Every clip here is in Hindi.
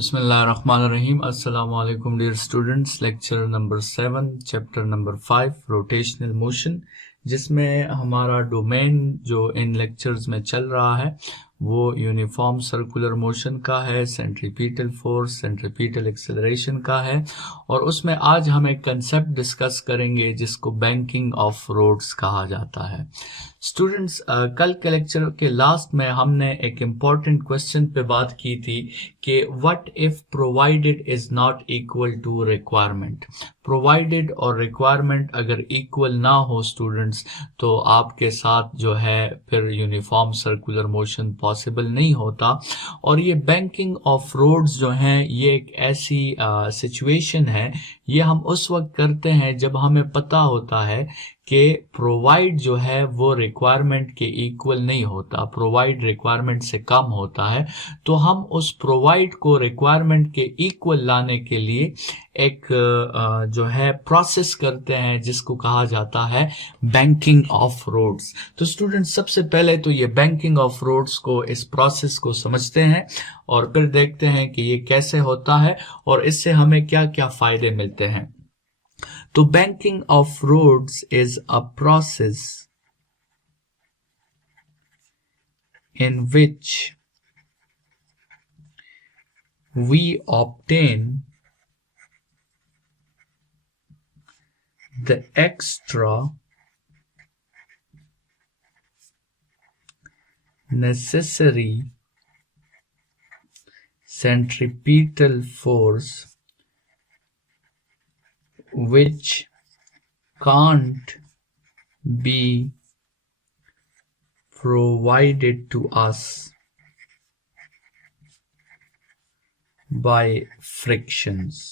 Bismillahirrahmanirrahim. Assalamu alaikum dear students. Lecture number 7, chapter number 5, rotational motion, जिसमें हमारा डोमेन जो इन लेक्चर्स में चल रहा है वो यूनिफॉर्म सर्कुलर मोशन का है, सेंट्रीपिटल फोर्स, सेंट्रीपिटल एक्सेलरेशन का है, और उसमें आज हम एक कंसेप्ट डिस्कस करेंगे जिसको बैंकिंग ऑफ रोड्स कहा जाता है। स्टूडेंट्स, कल के लेक्चर के लास्ट में हमने एक इम्पॉर्टेंट क्वेश्चन पे बात की थी कि what if provided is not equal to requirement. Provided और रिक्वायरमेंट अगर इक्वल ना हो स्टूडेंट्स, तो आपके साथ जो है फिर यूनिफॉर्म सर्कुलर मोशन पॉसिबल नहीं होता। और ये बैंकिंग ऑफ रोड्स जो हैं ये एक ऐसी सिचुएशन है, ये हम उस वक्त करते हैं जब हमें पता होता है कि प्रोवाइड जो है वो रिक्वायरमेंट के इक्वल नहीं होता, प्रोवाइड रिक्वायरमेंट से कम होता है, तो हम उस प्रोवाइड को रिक्वायरमेंट के इक्वल लाने के लिए एक जो है प्रोसेस करते हैं जिसको कहा जाता है बैंकिंग ऑफ रोड्स। तो स्टूडेंट्स, सबसे पहले तो ये बैंकिंग ऑफ रोड्स को, इस प्रोसेस को समझते हैं और फिर देखते हैं कि ये कैसे होता है और इससे हमें क्या क्या फायदे मिलते हैं। तो banking of roads is a process in which we obtain the extra necessary centripetal force which can't be provided to us by frictions।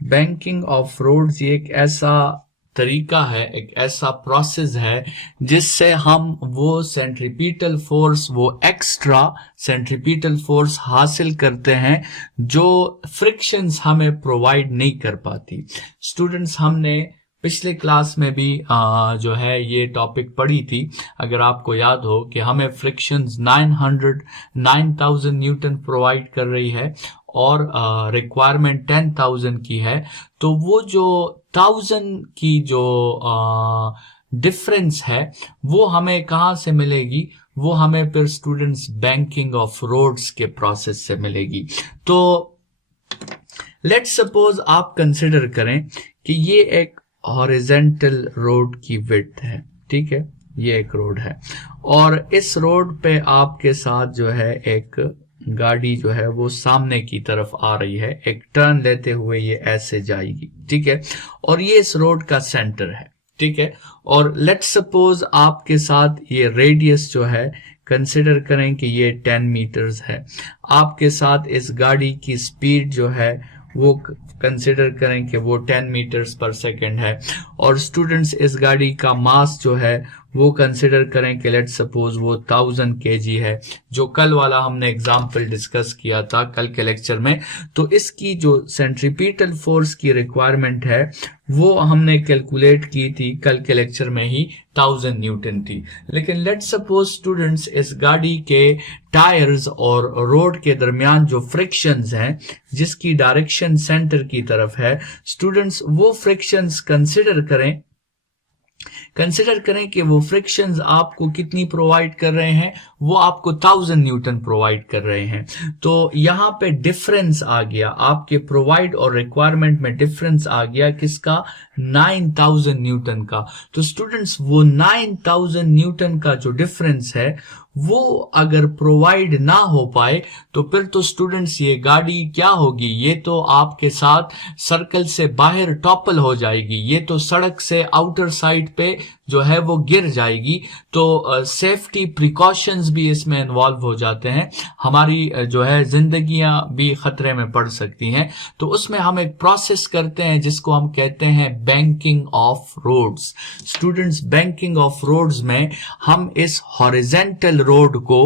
Banking of roads ये एक ऐसा तरीका है, एक ऐसा प्रोसेस है जिससे हम वो सेंट्रीपिटल फोर्स, वो एक्स्ट्रा सेंट्रीपिटल फोर्स हासिल करते हैं जो फ्रिक्शंस हमें प्रोवाइड नहीं कर पाती। स्टूडेंट्स, हमने पिछले क्लास में भी जो है ये टॉपिक पढ़ी थी, अगर आपको याद हो, कि हमें फ्रिक्शंस 9000 न्यूटन प्रोवाइड कर रही है और रिक्वायरमेंट 10,000 की है। तो वो जो 1000 की जो डिफरेंस है वो हमें कहाँ से मिलेगी? वो हमें फिर स्टूडेंट्स बैंकिंग ऑफ रोड्स के प्रोसेस से मिलेगी। तो लेट्स सपोज आप कंसिडर करें कि ये एक हॉरिजेंटल रोड की विड्थ है, ठीक है, ये एक रोड है और इस रोड पे आपके साथ जो है एक गाड़ी जो है वो सामने की तरफ आ रही है, एक टर्न लेते हुए ये ऐसे जाएगी, ठीक है, और ये इस रोड का सेंटर है, ठीक है। और लेट्स सपोज आपके साथ ये रेडियस जो है, कंसिडर करें कि ये 10 मीटर्स है। आपके साथ इस गाड़ी की स्पीड जो है वो कंसिडर करें कि वो 10 मीटर्स पर सेकेंड है। और स्टूडेंट्स, इस गाड़ी का मास जो है वो कंसिडर करें कि लेट्स सपोज वो 1000 kg है, जो कल वाला हमने एग्जाम्पल डिस्कस किया था कल के लेक्चर में। तो इसकी जो सेंट्रीपिटल फोर्स की रिक्वायरमेंट है वो हमने कैलकुलेट की थी कल के लेक्चर में ही, 1000 न्यूटन थी। लेकिन लेट्स सपोज स्टूडेंट्स, इस गाड़ी के टायर्स और रोड के दरमियान जो फ्रिक्शंस हैं जिसकी डायरेक्शन सेंटर की तरफ है, स्टूडेंट्स वो फ्रिक्शंस कंसिडर करें कि वो फ्रिक्शंस आपको कितनी प्रोवाइड कर रहे हैं, वो आपको 1000 न्यूटन प्रोवाइड कर रहे हैं। तो यहाँ पे डिफरेंस आ गया, आपके प्रोवाइड और रिक्वायरमेंट में डिफरेंस आ गया किसका? 9000 न्यूटन का। तो स्टूडेंट्स, वो 9000 न्यूटन का जो डिफरेंस है वो अगर प्रोवाइड ना हो पाए तो फिर तो स्टूडेंट्स ये गाड़ी क्या होगी? ये तो आपके साथ सर्कल से बाहर टॉपल हो जाएगी, ये तो सड़क से आउटर साइड पे जो है वो गिर जाएगी। तो सेफ्टी प्रिकॉशंस भी इसमें इन्वॉल्व हो जाते हैं, हमारी जो है जिंदगियां भी खतरे में पड़ सकती हैं। तो उसमें हम एक प्रोसेस करते हैं जिसको हम कहते हैं banking of roads. Students, banking of roads में हम इस हॉरिजेंटल रोड को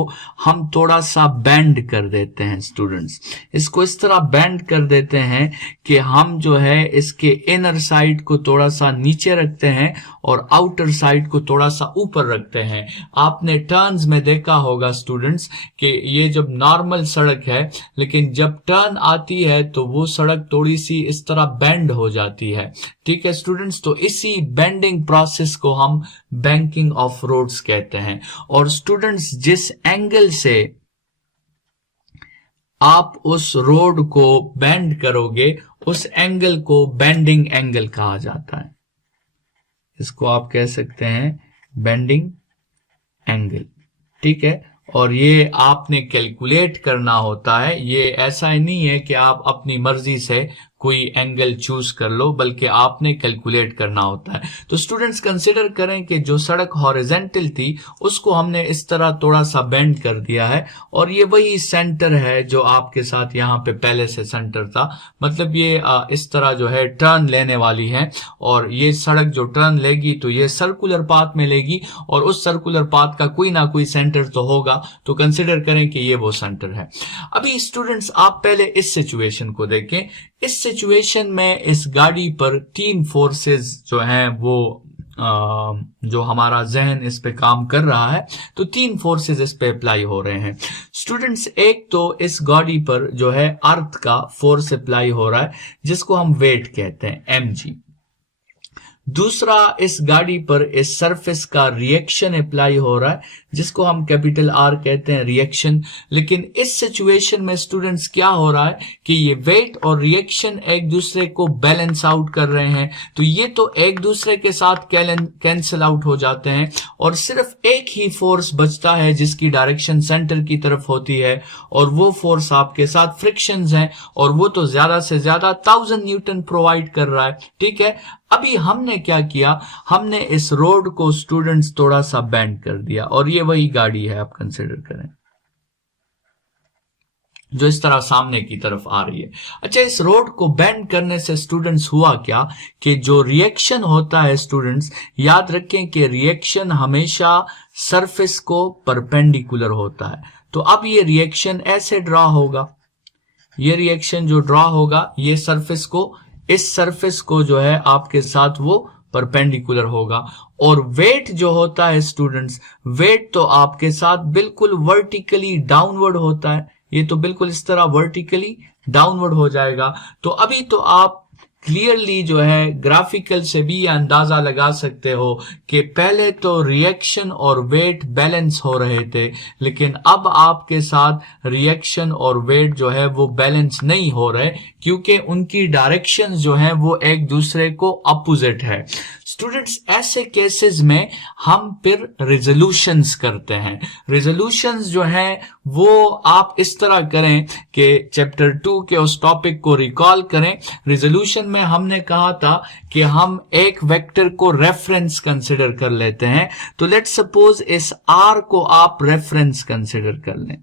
हम थोड़ा सा बेंड कर देते हैं। स्टूडेंट्स, इसको इस तरह बेंड कर देते हैं कि हम जो है इसके इनर साइड को थोड़ा सा नीचे रखते हैं और आउटर सेंटर साइड को थोड़ा सा ऊपर रखते हैं। आपने टर्न्स में देखा होगा स्टूडेंट्स कि ये जब नॉर्मल सड़क है, लेकिन जब टर्न आती है तो वो सड़क थोड़ी सी इस तरह बेंड हो जाती है। ठीक है स्टूडेंट्स, तो इसी बेंडिंग प्रोसेस को हम बैंकिंग ऑफ रोड्स कहते हैं। और स्टूडेंट्स, जिस एंगल से आप उस रोड को बेंड करोगे उस एंगल को बेंडिंग एंगल कहा जाता है। इसको आप कह सकते हैं बेंडिंग एंगल। ठीक है, और ये आपने कैलकुलेट करना होता है। ये ऐसा ही नहीं है कि आप अपनी मर्जी से कोई एंगल चूज कर लो, बल्कि आपने कैलकुलेट करना होता है। तो स्टूडेंट्स कंसिडर करें कि जो सड़क हॉरिजेंटल थी उसको हमने इस तरह थोड़ा सा बेंड कर दिया है, और ये वही सेंटर है जो आपके साथ यहाँ पे पहले से सेंटर था। मतलब ये इस तरह जो है टर्न लेने वाली है, और ये सड़क जो टर्न लेगी तो ये सर्कुलर पाथ में लेगी, और उस सर्कुलर पाथ का कोई ना कोई सेंटर तो होगा। तो कंसिडर करें कि ये वो सेंटर है। अभी स्टूडेंट्स, आप पहले इस सिचुएशन को देखें। इस सिचुएशन में इस गाड़ी पर 3 फोर्सेस जो हैं वो जो हमारा जहन इस पे काम कर रहा है, तो 3 फोर्सेस इस पे अप्लाई हो रहे हैं स्टूडेंट्स। एक तो इस गाड़ी पर जो है अर्थ का फोर्स अप्लाई हो रहा है, जिसको हम वेट कहते हैं, mg। दूसरा, इस गाड़ी पर इस सरफेस का रिएक्शन अप्लाई हो रहा है, जिसको हम कैपिटल R कहते हैं, रिएक्शन। लेकिन इस सिचुएशन में स्टूडेंट्स क्या हो रहा है कि ये वेट और रिएक्शन एक दूसरे को बैलेंस आउट कर रहे हैं, तो ये तो एक दूसरे के साथ कैंसिल आउट हो जाते हैं, और सिर्फ एक ही फोर्स बचता है जिसकी डायरेक्शन सेंटर की तरफ होती है, और वो फोर्स आपके साथ फ्रिक्शंस हैं, और वो तो ज्यादा से ज्यादा 1000 न्यूटन प्रोवाइड कर रहा है। ठीक है, अभी हमने क्या किया, हमने इस रोड को स्टूडेंट्स थोड़ा सा बेंड कर दिया, और ये वही गाड़ी है, आप कंसिडर करें, जो इस तरह सामने की तरफ आ रही है। अच्छा, इस रोड को बेंड करने से स्टूडेंट्स हुआ क्या कि जो रिएक्शन होता है स्टूडेंट्स, याद रखें कि रिएक्शन हमेशा सरफेस को परपेंडिकुलर होता है। तो अब ये रिएक्शन ऐसे ड्रॉ होगा, ये रिएक्शन जो ड्रॉ होगा ये सरफेस को, इस सरफेस को जो है आपके साथ वो परपेंडिकुलर होगा। और वेट जो होता है स्टूडेंट्स, वेट तो आपके साथ बिल्कुल वर्टिकली डाउनवर्ड होता है, ये तो बिल्कुल इस तरह वर्टिकली डाउनवर्ड हो जाएगा। तो अभी तो आप क्लियरली जो है ग्राफिकल से भी अंदाजा लगा सकते हो कि पहले तो रिएक्शन और वेट बैलेंस हो रहे थे, लेकिन अब आपके साथ रिएक्शन और वेट जो है वो बैलेंस नहीं हो रहे, क्योंकि उनकी डायरेक्शन जो है वो एक दूसरे को अपोजिट है। स्टूडेंट्स, ऐसे केसेस में हम फिर रिजोल्यूशंस करते हैं। रिजोल्यूशंस जो हैं वो आप इस तरह करें कि चैप्टर 2 के उस टॉपिक को रिकॉल करें। रिजोल्यूशन में हमने कहा था कि हम एक वेक्टर को रेफरेंस कंसिडर कर लेते हैं। तो लेट्स सपोज इस R को आप रेफरेंस कंसिडर कर लें,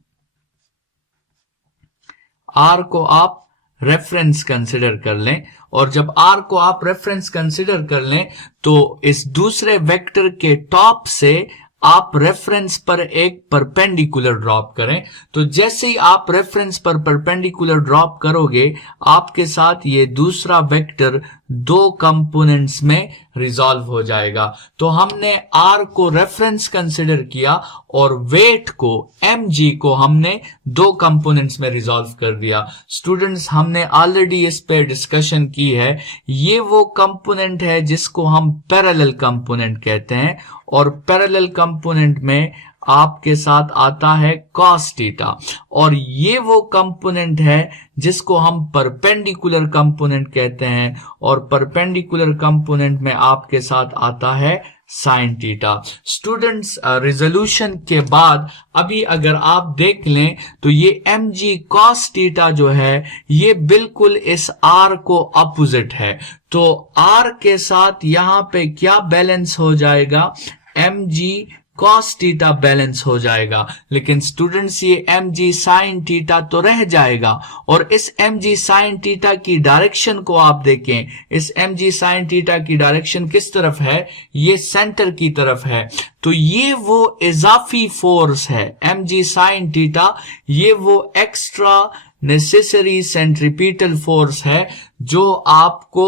R को आप रेफरेंस कंसिडर कर लें, और जब R को आप रेफरेंस कंसिडर कर लें तो इस दूसरे वेक्टर के टॉप से आप रेफरेंस पर एक परपेंडिकुलर ड्रॉप करें। तो जैसे ही आप रेफरेंस पर परपेंडिकुलर ड्रॉप करोगे, आपके साथ ये दूसरा वेक्टर 2 कंपोनेंट्स में रिजॉल्व हो जाएगा। तो हमने R को रेफरेंस कंसिडर किया और वेट को, mg को हमने 2 कंपोनेंट्स में रिजॉल्व कर दिया। स्टूडेंट्स, हमने ऑलरेडी इस पे डिस्कशन की है। ये वो कंपोनेंट है जिसको हम पैरेलल कंपोनेंट कहते हैं, और पैरेलल कंपोनेंट में आपके साथ आता है cos थीटा, और ये वो कंपोनेंट है जिसको हम परपेंडिकुलर कंपोनेंट कहते हैं, और परपेंडिकुलर कंपोनेंट में आपके साथ आता है साइन थीटा। स्टूडेंट्स, रिजोल्यूशन के बाद अभी अगर आप देख लें तो ये mg cos थीटा जो है ये बिल्कुल इस r को अपोजिट है। तो r के साथ यहां पे क्या बैलेंस हो जाएगा, mg cos थीटा बैलेंस हो जाएगा। लेकिन स्टूडेंट्स, ये mg sin थीटा तो रह जाएगा, और इस mg sin थीटा की डायरेक्शन को आप देखें, इस mg sin थीटा की डायरेक्शन किस तरफ है, ये सेंटर की तरफ है। तो ये वो इजाफी फोर्स है mg sin थीटा, ये वो एक्स्ट्रा नेसेसरी सेंट्रीपिटल फोर्स है जो आपको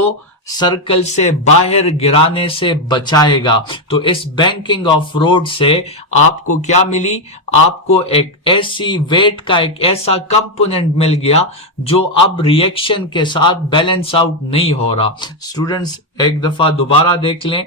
सर्कल से बाहर गिराने से बचाएगा। तो इस बैंकिंग ऑफ रोड से आपको क्या मिली, आपको एक ऐसी वेट का एक ऐसा कंपोनेंट मिल गया जो अब रिएक्शन के साथ बैलेंस आउट नहीं हो रहा। स्टूडेंट्स एक दफा दोबारा देख लें,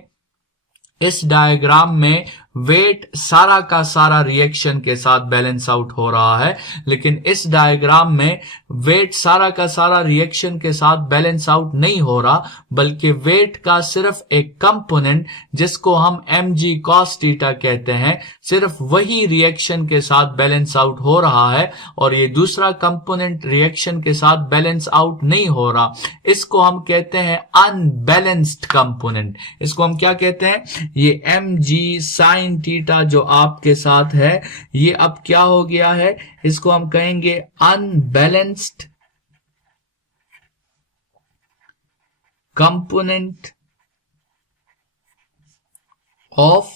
इस डायग्राम में वेट सारा का सारा रिएक्शन के साथ बैलेंस आउट हो रहा है, लेकिन इस डायग्राम में वेट सारा का सारा रिएक्शन के साथ बैलेंस आउट नहीं हो रहा, बल्कि वेट का सिर्फ एक कंपोनेंट जिसको हम mg cos थीटा कहते हैं, सिर्फ वही रिएक्शन के साथ बैलेंस आउट हो रहा है और ये दूसरा कंपोनेंट रिएक्शन के साथ बैलेंस आउट नहीं हो रहा। इसको हम कहते हैं अनबैलेंस्ड कंपोनेंट। इसको हम क्या कहते हैं, ये mg sin थीटा जो आपके साथ है ये अब क्या हो गया है, इसको हम कहेंगे अनबैलेंस्ड कंपोनेंट ऑफ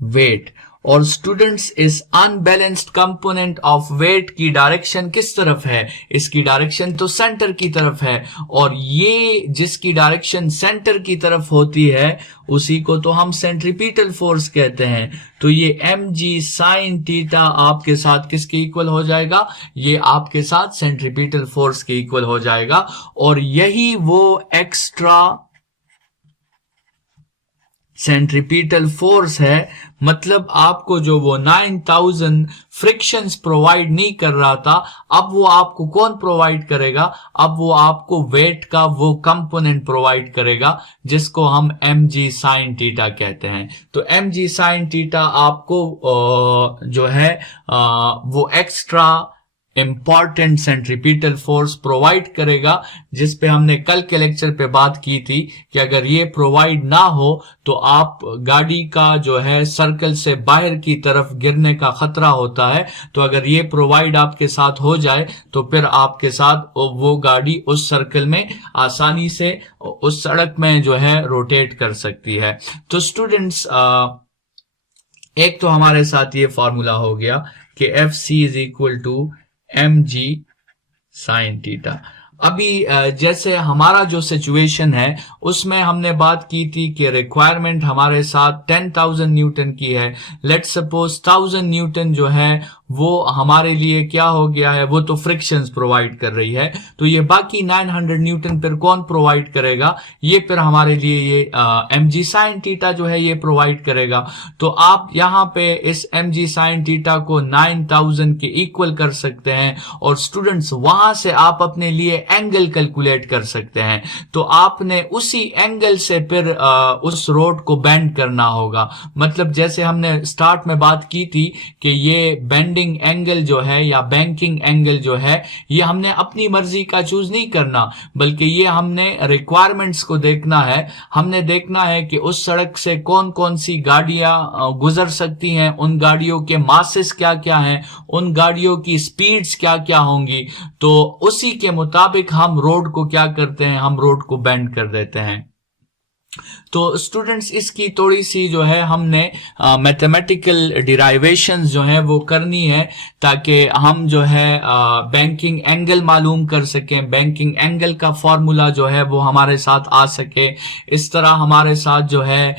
वेट। और स्टूडेंट्स इस अनबैलेंस्ड कंपोनेंट ऑफ वेट की डायरेक्शन किस तरफ है, इसकी डायरेक्शन तो सेंटर की तरफ है, और ये जिसकी डायरेक्शन सेंटर की तरफ होती है उसी को तो हम सेंट्रीपिटल फोर्स कहते हैं। तो ये mg sin थीटा आपके साथ किसके इक्वल हो जाएगा, ये आपके साथ सेंट्रीपिटल फोर्स के इक्वल हो जाएगा। और यही वो एक्स्ट्रा सेंट्रीपिटल फोर्स है, मतलब आपको जो वो 9000 फ्रिक्शंस प्रोवाइड नहीं कर रहा था, अब वो आपको कौन प्रोवाइड करेगा, अब वो आपको वेट का वो कंपोनेंट प्रोवाइड करेगा जिसको हम mg sin थीटा कहते हैं। तो mg sin थीटा आपको जो है वो extra important centripetal force provide करेगा, जिस पे हमने कल के लेक्चर पे बात की थी कि अगर ये प्रोवाइड ना हो तो आप गाड़ी का जो है सर्कल से बाहर की तरफ गिरने का खतरा होता है। तो अगर ये प्रोवाइड आपके साथ हो जाए तो फिर आपके साथ वो गाड़ी उस सर्कल में आसानी से उस सड़क में जो है रोटेट कर सकती है। तो स्टूडेंट्स एक तो हमारे साथ ये फॉर्मूला हो गया कि FC is equal to mg sin theta. अभी जैसे हमारा जो सिचुएशन है उसमें हमने बात की थी कि रिक्वायरमेंट हमारे साथ 10,000 न्यूटन की है। लेट्स सपोज 1000 न्यूटन जो है वो हमारे लिए क्या हो गया है, वो तो फ्रिक्शंस प्रोवाइड कर रही है, तो ये बाकी 900 न्यूटन फिर कौन प्रोवाइड करेगा, ये फिर हमारे लिए ये mg sin थीटा जो है ये प्रोवाइड करेगा। तो आप यहाँ पे इस mg sin थीटा को 9000 के इक्वल कर सकते हैं और स्टूडेंट्स वहां से आप अपने लिए एंगल कैलकुलेट कर सकते हैं। तो आपने उसी एंगल से फिर उस रोड को बेंड करना होगा। मतलब जैसे हमने स्टार्ट में बात की थी कि ये बेंडिंग एंगल जो है या बैंकिंग एंगल जो है ये हमने अपनी मर्जी का चूज नहीं करना, बल्कि ये हमने रिक्वायरमेंट्स को देखना है। हमने देखना है कि उस सड़क से कौन कौन सी गाड़ियां गुजर सकती हैं, उन गाड़ियों के मासेस क्या क्या हैं, उन गाड़ियों की स्पीड्स क्या क्या होंगी। तो उसी के मुताबिक हम रोड को क्या करते हैं, हम रोड को बेंड कर देते हैं। तो स्टूडेंट्स इसकी थोड़ी सी जो है हमने मैथमेटिकल डिराइवेशंस जो है वो करनी है ताकि हम जो है बैंकिंग एंगल मालूम कर सकें, बैंकिंग एंगल का फॉर्मूला जो है वो हमारे साथ आ सके, इस तरह हमारे साथ जो है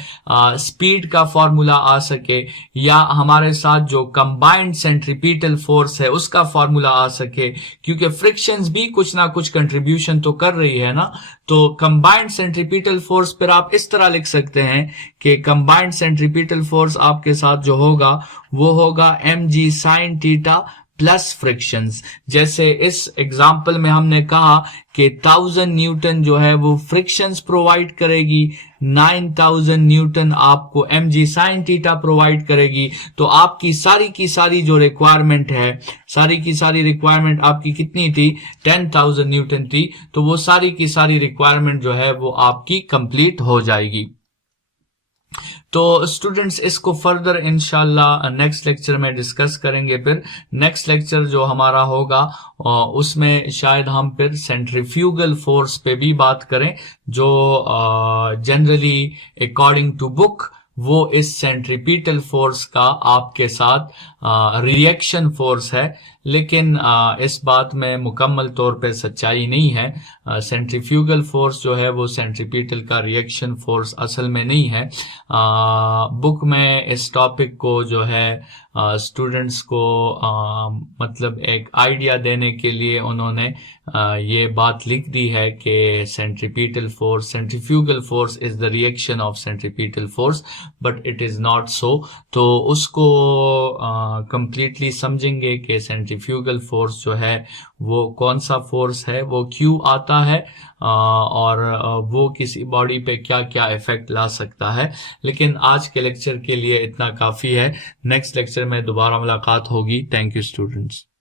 स्पीड का फॉर्मूला आ सके, या हमारे साथ जो कंबाइंड सेंट्रीपिटल फोर्स है उसका फॉर्मूला आ सके, क्योंकि फ्रिक्शंस भी कुछ ना कुछ कंट्रीब्यूशन तो कर रही है ना। तो कंबाइंड सेंट्रीपिटल फोर्स पर आप इस तरह लिख सकते हैं कि कंबाइंड सेंट्रीपिटल फोर्स आपके साथ जो होगा वो होगा mg sin theta plus frictions. जैसे इस एग्जांपल में हमने कहा कि 1000 न्यूटन जो है वो फ्रिक्शंस प्रोवाइड करेगी, 9000 न्यूटन आपको mg sin थीटा प्रोवाइड करेगी। तो आपकी सारी की सारी जो रिक्वायरमेंट है, सारी की सारी रिक्वायरमेंट आपकी कितनी थी, 10,000 न्यूटन थी। तो वो सारी की सारी रिक्वायरमेंट जो है वो आपकी कंप्लीट हो जाएगी। तो स्टूडेंट्स इसको फर्दर इंशाल्लाह नेक्स्ट लेक्चर में डिस्कस करेंगे। फिर नेक्स्ट लेक्चर जो हमारा होगा उसमें शायद हम फिर सेंट्रीफ्यूगल फोर्स पे भी बात करें, जो जनरली अकॉर्डिंग टू बुक वो इस सेंट्रीपिटल फोर्स का आपके साथ रिएक्शन फोर्स है। लेकिन इस बात में मुकम्मल तौर पे सच्चाई नहीं है। सेंट्रीफ्यूगल फोर्स जो है वो सेंट्रीपिटल का रिएक्शन फोर्स असल में नहीं है। बुक में इस टॉपिक को जो है स्टूडेंट्स को मतलब एक आइडिया देने के लिए उन्होंने ये बात लिख दी है कि centrifugal force is the reaction of centripetal force, but it is not so. तो उसको कंप्लीटली समझेंगे कि सेंट्रीफ्यूगल फोर्स जो है वो कौन सा फोर्स है, वो क्यों आता है, और वो किसी बॉडी पे क्या क्या इफेक्ट ला सकता है। लेकिन आज के लेक्चर के लिए इतना काफी है। नेक्स्ट लेक्चर में दोबारा मुलाकात होगी। Thank you students.